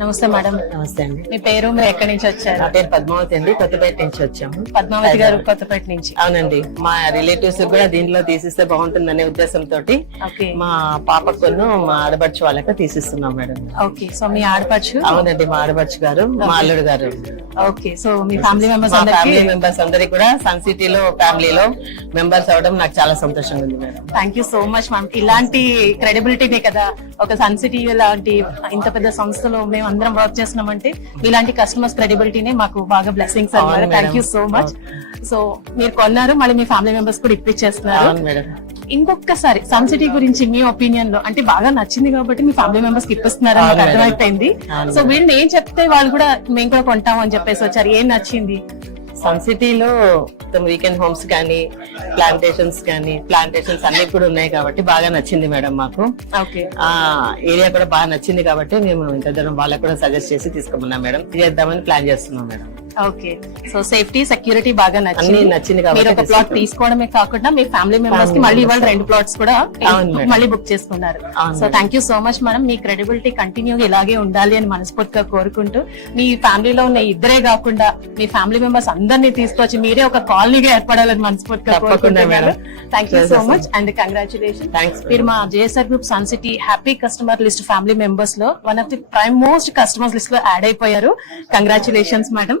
నమస్తే మేడం. నమస్తే అండి. మీ పేరు, మీరు ఎక్కడి నుంచి వచ్చారు? నా పేరు పద్మావతి అండి, కొత్తపేట నుంచి వచ్చాము. పద్మావతి గారు కొత్తపేట నుంచి. అవునండి, మా రిలేటివ్స్ కూడా దీంట్లో తీసిస్తే బాగుంటుందనే ఉద్దేశంతో ఓకే మా పాపకును మా ఆడబడుచు వాళ్ళకి తీసిస్తున్నాం మేడం. ఓకే, సో మీ ఆడపడుచు? అవునండి, మా ఆడబడుచు గారు, మా అల్లుడు గారు. ఓకే, సో మీ ఫ్యామిలీ మెంబర్స్ ఫ్యామిలీ మెంబర్స్ అందరికి కూడా సన్ సిటీలో ఫ్యామిలీలో మెంబర్స్ అవడం నాకు చాలా సంతోషంగా ఉంది madam. Thank you so much ma'am. ఇలాంటి క్రెడిబిలిటీనే కదా ఒక సన్ సిటీ లాంటి ఇంత పెద్ద సంస్థలో మేము అందరం వర్క్ చేస్తున్నామంటే ఇలాంటి కస్టమర్స్ క్రెడిబిలిటీనే మాకు బాగా బ్లెస్సింగ్స్ అన్నమాట. Thank you so much. So మీరు కొన్నారు, మళ్ళీ మీ ఫ్యామిలీ మెంబర్స్ కూడా ఇప్పించేస్తున్నారు. ఇంకొకసారి సన్ సిటీ గురించి మీ ఒపీనియన్ లో, అంటే బాగా నచ్చింది కాబట్టి మీ ఫ్యామిలీ మెంబర్స్ కి ఇప్పిస్తున్నారు అని నాకు అర్థమైపోయింది. సో వీళ్ళని ఏం చెప్తే వాళ్ళు కూడా మేము కూడా కొంటాం అని చెప్పేసి వచ్చారు. ఏం నచ్చింది? సన్ సిటీలో వీకెండ్ హోమ్స్ కానీ ప్లాంటేషన్స్ అన్ని కూడా ఉన్నాయి కాబట్టి బాగా నచ్చింది మేడం మాకు. ఓకే, ఆ ఏరియా కూడా బాగా నచ్చింది కాబట్టి మేము ఇంత దూరం వాళ్ళకి కూడా సజెస్ట్ చేసి తీసుకోమన్నాం మేడం. చేద్దామని ప్లాన్ చేస్తున్నాం madam. Okay, so safety security బాగా నచ్చింది నచ్చింది మీరు ఒక ప్లాట్ తీసుకోవడమే కాకుండా మీ ఫ్యామిలీ మెంబర్స్ కి మళ్ళీ ఇవాళ 2 ప్లాట్స్ కూడా మళ్ళీ బుక్ చేసుకున్నారు. So thank you so much madam. Me credibility కంటిన్యూగా ఇలాగే ఉండాలి అని మనస్ఫూర్తిగా కోరుకుంటూ, మీ ఫ్యామిలీలో ఉన్న ఇద్దరే కాకుండా మీ ఫ్యామిలీ మెంబర్స్ అందరినీ తీసుకొచ్చి మీరే ఒక కాలనీగా ఏర్పడాలని మనస్ఫూర్తిగా కోరుకుంటున్నారు. Thank you so much and congratulation. మీరు మా JSR group Sun City happy customer list family members లో one of the prime most customers list లో యాడ్ అయిపోయారు. Congratulations madam.